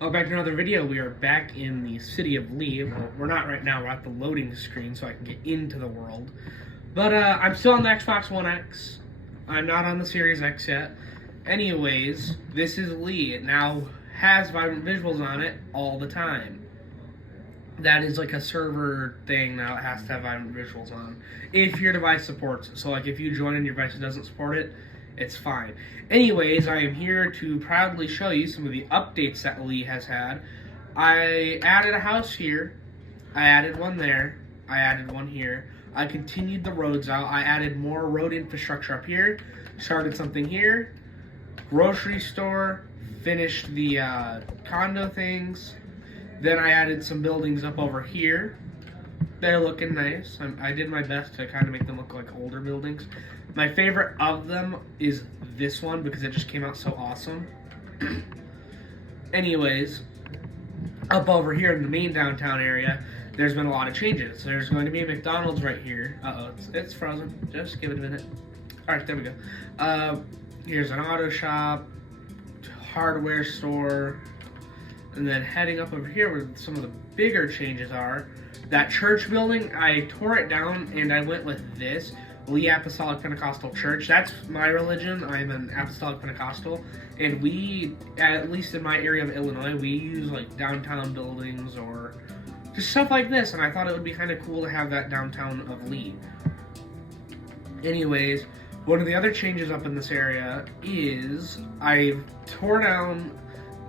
Welcome back to another video. We are back in the city of Lee. Well, we're not right now. We're at the loading screen so I can get into the world. But I'm still on the Xbox One X. I'm not on the Series X yet. Anyways, this is Lee. It now has vibrant visuals on it all the time. That is like a server thing now. It has to have vibrant visuals on if your device supports it. So like if you join and your device doesn't support it, it's fine. Anyways, I am here to proudly show you some of the updates that Lee has had. I added a house here. I added one there. I added one here. I continued the roads out. I added more road infrastructure up here. Started something here. Grocery store. Finished the condo things. Then I added some buildings up over here. They're looking nice. I did my best to kind of make them look like older buildings. My favorite of them is this one because it just came out so awesome. Anyways, up over here in the main downtown area, there's been a lot of changes. There's going to be a McDonald's right here. Uh-oh, it's frozen. Just give it a minute. All right, there we go. Here's an auto shop, hardware store, and then heading up over here where some of the bigger changes are. That church building, I tore it down and I went with this. Lee Apostolic Pentecostal Church. That's my religion. I'm an Apostolic Pentecostal. And we, at least in my area of Illinois, we use like downtown buildings or just stuff like this. And I thought it would be kind of cool to have that downtown of Lee. Anyways, one of the other changes up in this area is I tore down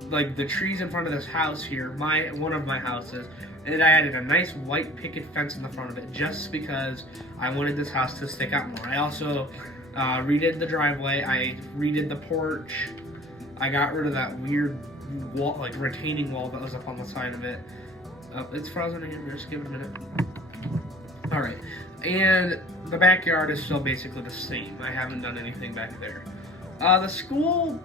like the trees in front of this house here, one of my houses, and I added a nice white picket fence in the front of it just because I wanted this house to stick out more. I also redid the driveway. I redid the porch. I got rid of that weird wall, like retaining wall that was up on the side of it. It's frozen again. Just give it a minute. All right, and the backyard is still basically the same. I haven't done anything back there. The school.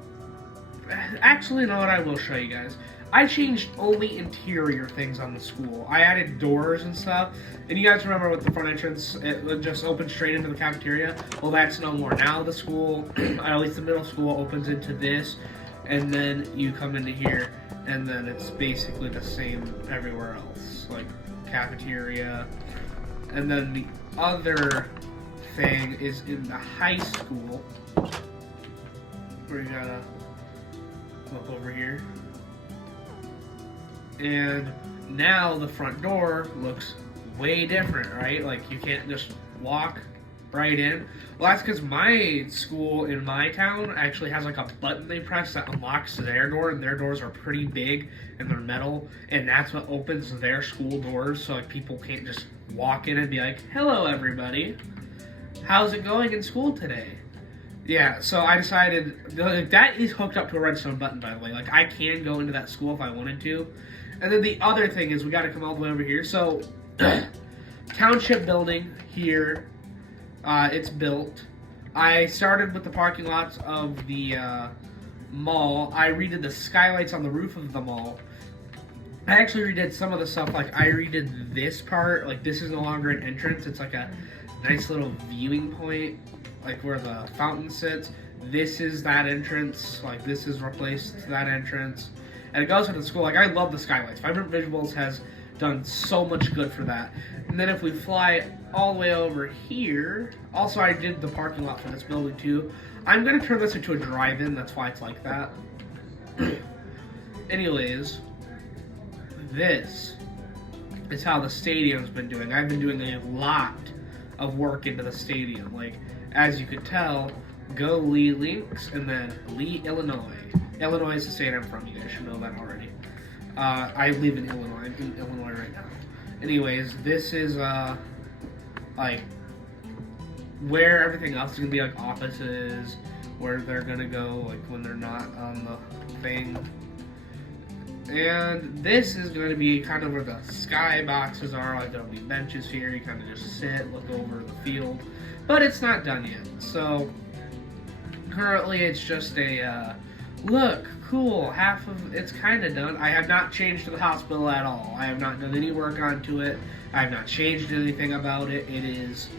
Actually, you know what? I will show you guys. I changed only interior things on the school. I added doors and stuff. And you guys remember with the front entrance, it would just open straight into the cafeteria? Well, that's no more. Now the school, at least the middle school, opens into this. And then you come into here. And then it's basically the same everywhere else. Like cafeteria. And then the other thing is in the high school. Where you gotta up over here, and now the front door looks way different, right? Like you can't just walk right in. Well, that's because my school in my town actually has like a button they press that unlocks their door, and their doors are pretty big and they're metal, and that's what opens their school doors, so like people can't just walk in and be like, "Hello, everybody, how's it going in school today?" Yeah, so I decided, that is hooked up to a redstone button, by the way. Like, I can go into that school if I wanted to. And then the other thing is we got to come all the way over here. So, township building here, it's built. I started with the parking lots of the mall. I redid the skylights on the roof of the mall. I actually redid some of the stuff, like I redid this part. Like, this is no longer an entrance. It's like a nice little viewing point, like where the fountain sits. This is that entrance. Like this is replaced that entrance, and it goes into the school. Like I love the skylights. Vibrant Visuals has done so much good for that. And then if we fly all the way over here, also I did the parking lot for this building too. I'm gonna turn this into a drive-in. That's why it's like that. Anyways, this is how the stadium's been doing. I've been doing a lot of work into the stadium. Like, as you could tell, go Lee Lynx, and then Lee, Illinois. Illinois is the state I'm from. You guys should know that already. I live in Illinois. I'm in Illinois right now. Anyways, this is like where everything else is gonna be, like offices, where they're gonna go like when they're not on the thing. And this is going to be kind of where the sky boxes are. Like there'll be benches here. You kind of just sit, look over the field. But it's not done yet. So currently it's just a look, cool. Half of it's kind of done. I have not changed the hospital at all. I have not done any work onto it. I have not changed anything about it. It is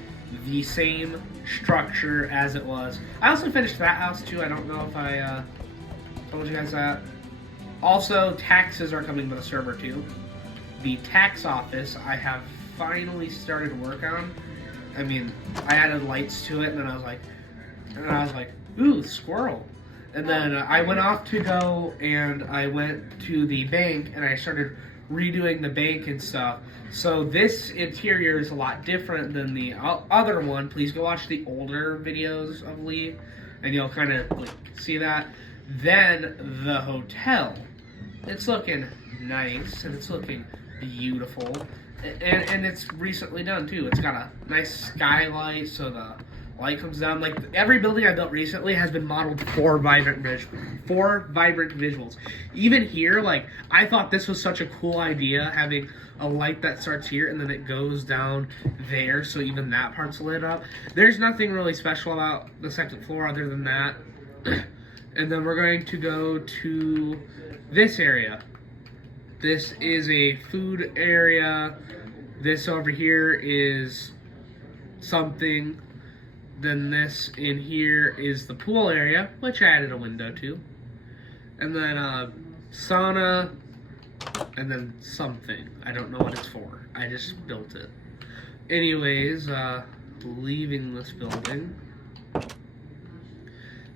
the same structure as it was. I also finished that house too. I don't know if I told you guys that. Also, taxes are coming to the server too. The tax office I have finally started work on. I mean, I added lights to it, and then I was like, ooh, squirrel. And then I went off to go, and I went to the bank, and I started redoing the bank and stuff. So this interior is a lot different than the other one. Please go watch the older videos of Lee, and you'll kind of like see that. Then the hotel. It's looking nice, and it's looking beautiful. And it's recently done too. It's got a nice skylight, so the light comes down. Like every building I built recently has been modeled for vibrant visuals. Even here, like I thought this was such a cool idea, having a light that starts here and then it goes down there, so even that part's lit up. There's nothing really special about the second floor other than that. And then we're going to go to this area. This is a food area. This over here is something. Then this in here is the pool area, which I added a window to. And then sauna, and then something. I don't know what it's for. I just built it. Anyways, leaving this building.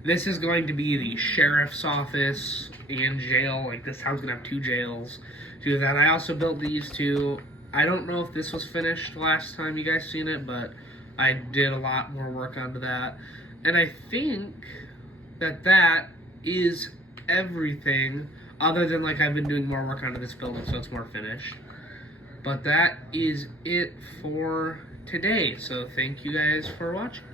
This is going to be the sheriff's office and jail. Like, this town's gonna have 2 jails. Do that. I also built these 2. I don't know if this was finished last time you guys seen it, but I did a lot more work onto that. And I think that that is everything, other than like I've been doing more work onto this building so it's more finished. But that is it for today. So thank you guys for watching.